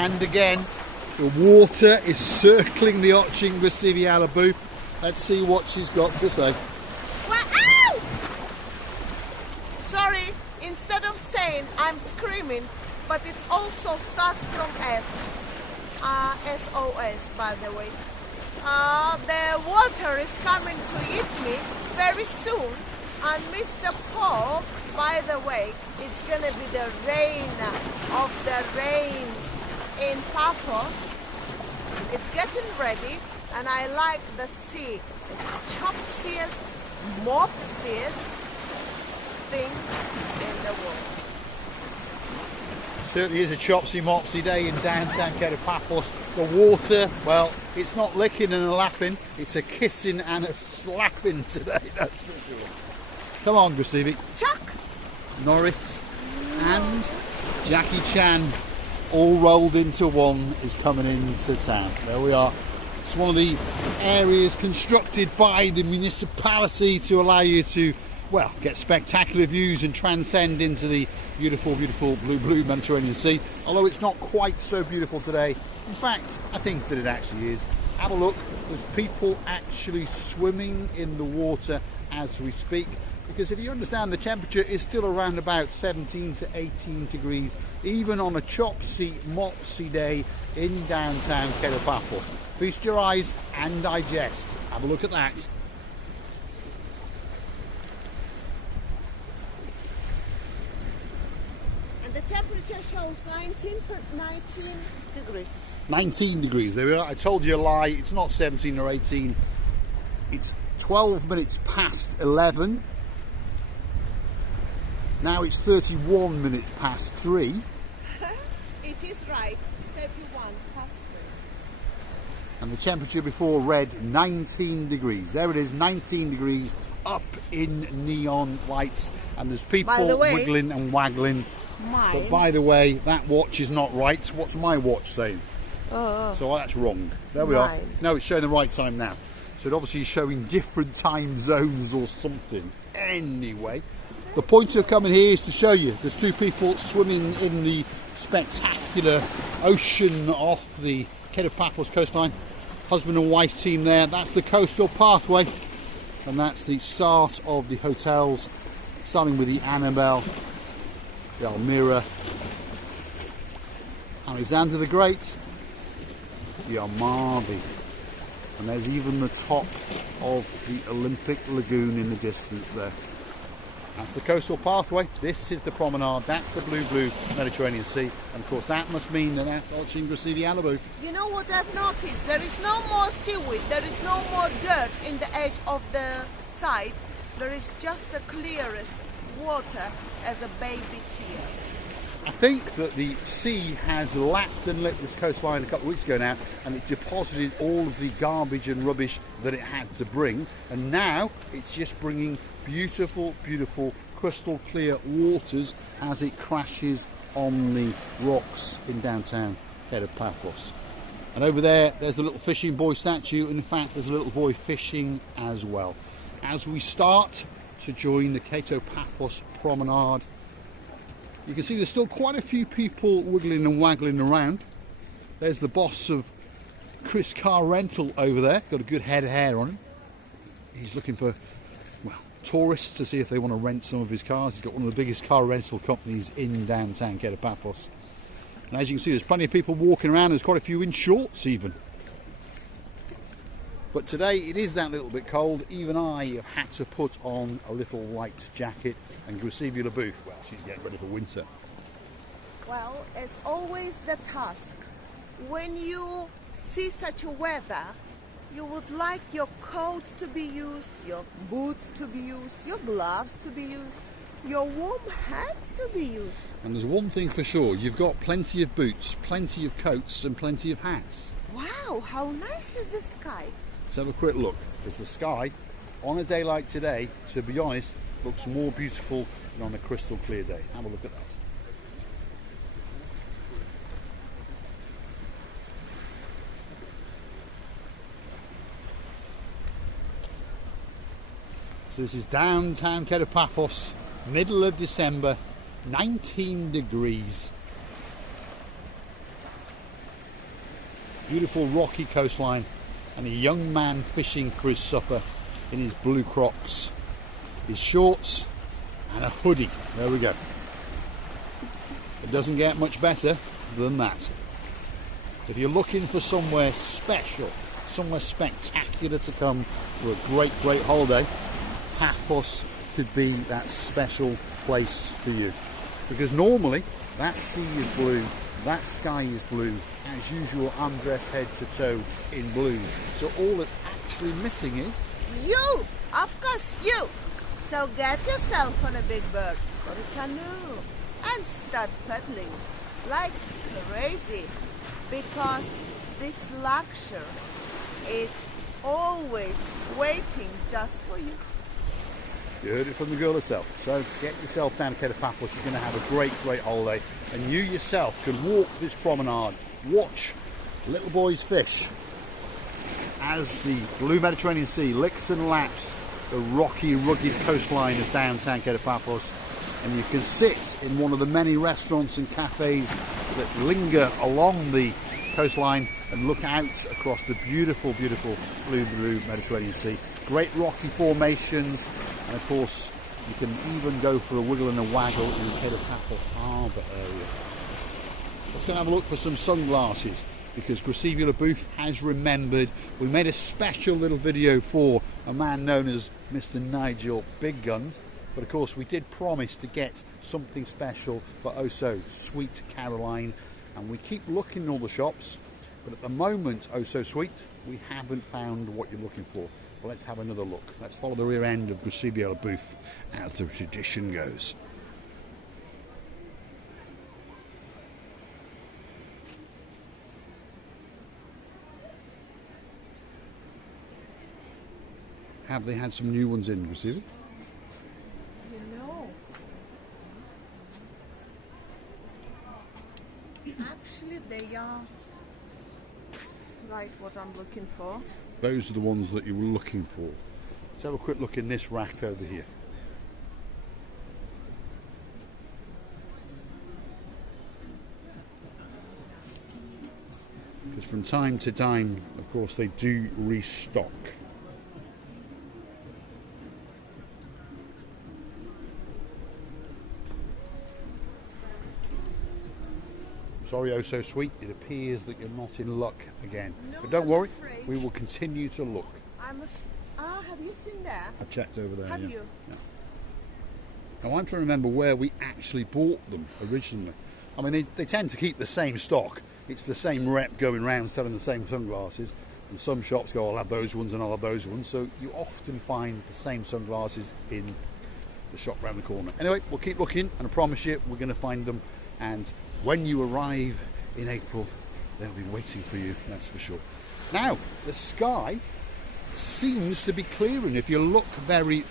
And again, the water is circling the Chopsy. Let's see what she's got to say. Well, ow! Sorry, instead of saying I'm screaming, but it also starts from S. SOS, by the way. The water is coming to eat me very soon. And Mr. Paul, by the way, it's going to be the rain of the rains in Paphos. It's getting ready, and I like the sea. It's Chopsy's, Mopsy's thing in the world. Certainly is a Chopsy Mopsy day in downtown Paphos. The water, well, it's not licking and a lapping, it's a kissing and a slapping today, that's for sure. Come on, Gracevy. Chuck! Norris and Jackie Chan, all rolled into one, is coming into town. There we are. It's one of the areas constructed by the municipality to allow you to, well, get spectacular views and transcend into the beautiful, beautiful blue Mediterranean Sea. Although it's not quite so beautiful today. In fact, I think that it actually is. Have a look. There's people actually swimming in the water as we speak. Because if you understand, the temperature is still around about 17 to 18 degrees, even on a Chopsy Mopsy day in downtown Paphos. Feast your eyes and digest. Have a look at that. And the temperature shows 19 degrees. 19 degrees, there we are. I told you a lie, it's not 17 or 18. It's 12 minutes past 11. Now it's 31 minutes past 3. It is right, 31 past 3. And the temperature before read 19 degrees. There it is, 19 degrees up in neon lights. And there's people wiggling and waggling. But by the way, that watch is not right. What's my watch saying? So that's wrong. There we are. No, it's showing the right time now. So it obviously is showing different time zones or something. Anyway. The point of coming here is to show you there's two people swimming in the spectacular ocean off the Paphos coastline. Husband and wife team there. That's the coastal pathway, and that's the start of the hotels, starting with the Annabelle, the Almira, Alexander the Great, the Armavi, and there's even the top of the Olympic Lagoon in the distance there. That's the coastal pathway. This is the promenade. That's the blue Mediterranean Sea. And of course that must mean that that's Chopsy. You know what I've noticed? There is no more seaweed. There is no more dirt in the edge of the side. There is just the clearest water as a baby tear. I think that the sea has lapped and licked this coastline a couple of weeks ago now, and it deposited all of the garbage and rubbish that it had to bring, and now it's just bringing beautiful, beautiful crystal clear waters as it crashes on the rocks in downtown Paphos. And over there, there's a little fishing boy statue, and in fact there's a little boy fishing as well. As we start to join the Paphos promenade, you can see there's still quite a few people wiggling and waggling around. There's the boss of Chris Car Rental over there, got a good head of hair on him. He's looking for, well, tourists to see if they want to rent some of his cars. He's got one of the biggest car rental companies in downtown Paphos. And as you can see, there's plenty of people walking around. There's quite a few in shorts even. But today it is that little bit cold. Even I have had to put on a little light jacket. And Gracevy, well, she's getting ready for winter. Well, it's always the task. When you see such a weather, you would like your coat to be used, your boots to be used, your gloves to be used, your warm hat to be used. And there's one thing for sure, you've got plenty of boots, plenty of coats and plenty of hats. Wow, how nice is the sky? Let's have a quick look. Because the sky, on a day like today, to be honest, looks more beautiful than on a crystal clear day. Have a look at that. So this is downtown Paphos, middle of December, 19 degrees. beautiful rocky coastline, and a young man fishing for his supper in his blue Crocs, his shorts and a hoodie. There we go. It doesn't get much better than that. If you're looking for somewhere special, somewhere spectacular to come for a great holiday, Paphos could be that special place for you. Because normally that sea is blue, that sky is blue, as usual I'm dressed head to toe in blue. So all that's actually missing is you! Of course, you! So get yourself on a big bird or a canoe and start paddling like crazy, because this luxury is always waiting just for you. You heard it from the girl herself. So get yourself down to Paphos. You're going to have a great holiday. And you yourself can walk this promenade, watch little boys fish as the blue Mediterranean Sea licks and laps the rocky, rugged coastline of downtown Paphos. And you can sit in one of the many restaurants and cafes that linger along the coastline and look out across the beautiful blue Mediterranean Sea. Great rocky formations, and of course you can even go for a wiggle and a waggle in the Paphos harbour area. Let's go and have a look for some sunglasses, because Grisevia LaBouffe has remembered we made a special little video for a man known as Mr. Nigel Big Guns. But of course we did promise to get something special for oh so sweet Caroline, and we keep looking in all the shops, but at the moment, oh so sweet, we haven't found what you're looking for. Well, let's have another look. Let's follow the rear end of Grisevia LaBouffe as the tradition goes. Have they had some new ones in, Grisevia? Actually, they are right what I'm looking for. Those are the ones that you were looking for. Let's have a quick look in this rack over here. Because from time to time, of course, they do restock. Sorry, oh so sweet, it appears that you're not in luck again. No, but don't I'm worry, afraid. we will continue to look. Have you seen that? I checked over there. Have yeah. you? Yeah. Now I'm trying to remember where we actually bought them originally. I mean, they tend to keep the same stock. It's the same rep going around selling the same sunglasses. And some shops go, I'll have those ones and I'll have those ones. So you often find the same sunglasses in the shop round the corner. Anyway, we'll keep looking, and I promise you we're going to find them. And when you arrive in April, they'll be waiting for you, that's for sure. Now, the sky seems to be clearing. If you look very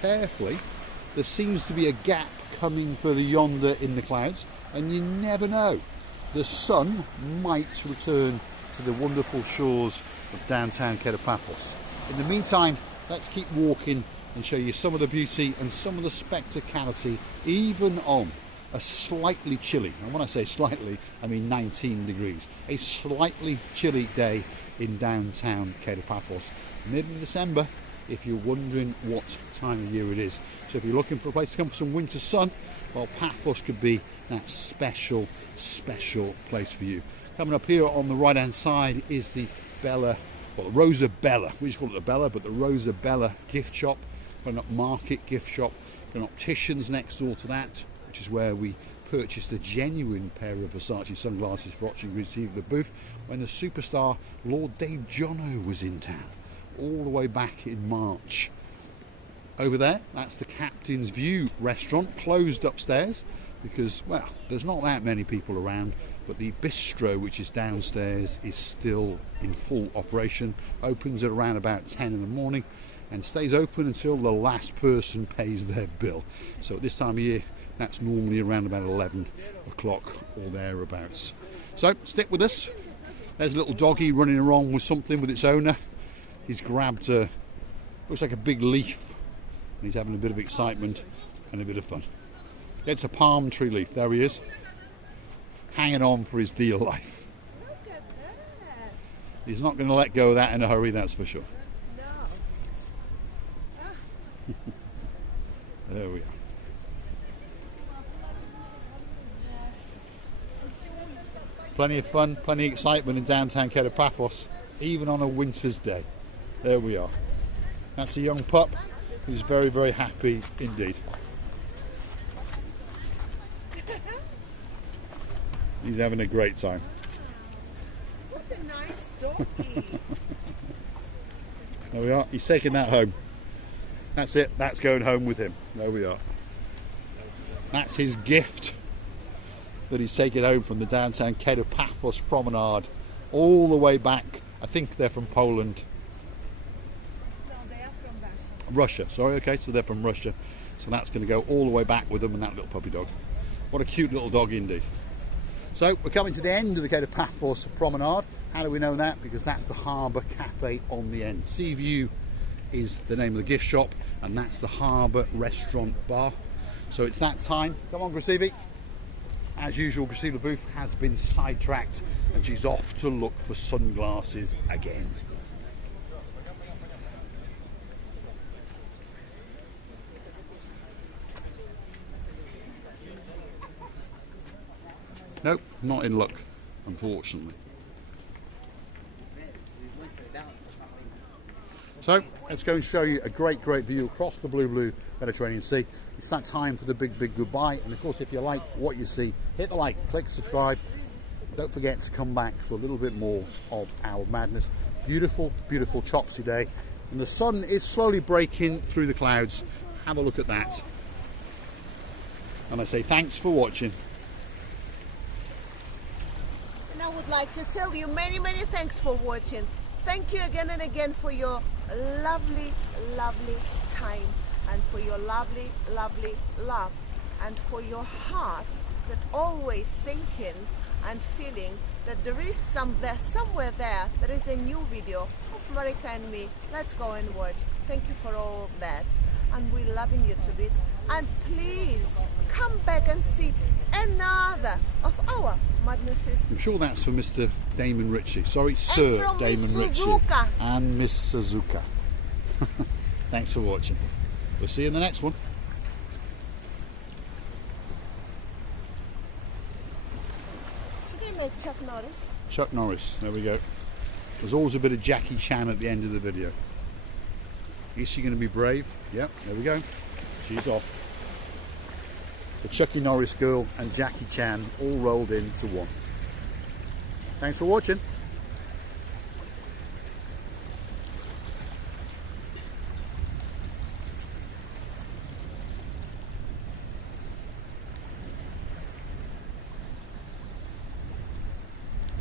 carefully, there seems to be a gap coming further yonder in the clouds, and you never know. The sun might return to the wonderful shores of downtown Paphos. In the meantime, let's keep walking and show you some of the beauty and some of the spectacality, even on a slightly chilly, and when I say slightly, I mean 19 degrees, a slightly chilly day in downtown Paphos, mid-December, if you're wondering what time of year it is. So if you're looking for a place to come for some winter sun, well, Paphos could be that special place for you. Coming up here on the right hand side is the Rosa Bella, we just call it the Bella, but the Rosa Bella gift shop, an upmarket gift shop, an opticians next door to that, which is where we purchased a genuine pair of Versace sunglasses for watching Grisevia LaBouffe when the superstar Lord Dave Jono was in town, all the way back in March. Over there, that's the Captain's View restaurant, closed upstairs because, well, there's not that many people around, but the bistro, which is downstairs, is still in full operation, opens at around about 10 in the morning and stays open until the last person pays their bill. So at this time of year, that's normally around about 11 o'clock or thereabouts. So stick with us. There's a little doggy running around with something with its owner. He's grabbed looks like a big leaf, and he's having a bit of excitement and a bit of fun. It's a palm tree leaf. There he is, hanging on for his dear life. Look at that. He's not going to let go of that in a hurry, that's for sure. No. There we are. Plenty of fun, plenty of excitement in downtown Paphos, even on a winter's day. There we are. That's a young pup who's very, very happy indeed. He's having a great time. What a nice doggy. There we are. He's taking that home. That's it. That's going home with him. There we are. That's his gift that he's taken home from the downtown Paphos Promenade all the way back. I think they're from Poland. No, they are from Russia. Russia, sorry, okay, so they're from Russia. So that's going to go all the way back with them and that little puppy dog. What a cute little dog indeed. So we're coming to the end of the Paphos Promenade. How do we know that? Because that's the Harbour Cafe on the end. Sea View is the name of the gift shop, and that's the Harbour Restaurant Bar. So it's that time. Come on, Gracievi. As usual, Gracievi Booth has been sidetracked and she's off to look for sunglasses again. Nope, not in luck, unfortunately. So let's go and show you a great view across the blue Mediterranean Sea. It's that time for the big goodbye, and of course if you like what you see, hit the like, click subscribe. Don't forget to come back for a little bit more of our madness. Beautiful Chopsy day, and the sun is slowly breaking through the clouds. Have a look at that, and I say thanks for watching. And I would like to tell you many thanks for watching. Thank you again and again for your lovely time, and for your lovely love, and for your heart that always thinking and feeling that there is somewhere there is a new video of Marika and me. Let's go and watch. Thank you for all of that, and we're loving you to bits. And please come back and see another of our madnesses. I'm sure that's for Mr. Damon Ritchie. Sorry, Sir Damon Ritchie. And Miss Suzuka. Thanks for watching. We'll see you in the next one. Should we make Chuck Norris? Chuck Norris, there we go. There's always a bit of Jackie Chan at the end of the video. Is she going to be brave? Yep, there we go. She's off. The Chucky Norris girl and Jackie Chan all rolled into one. Thanks for watching.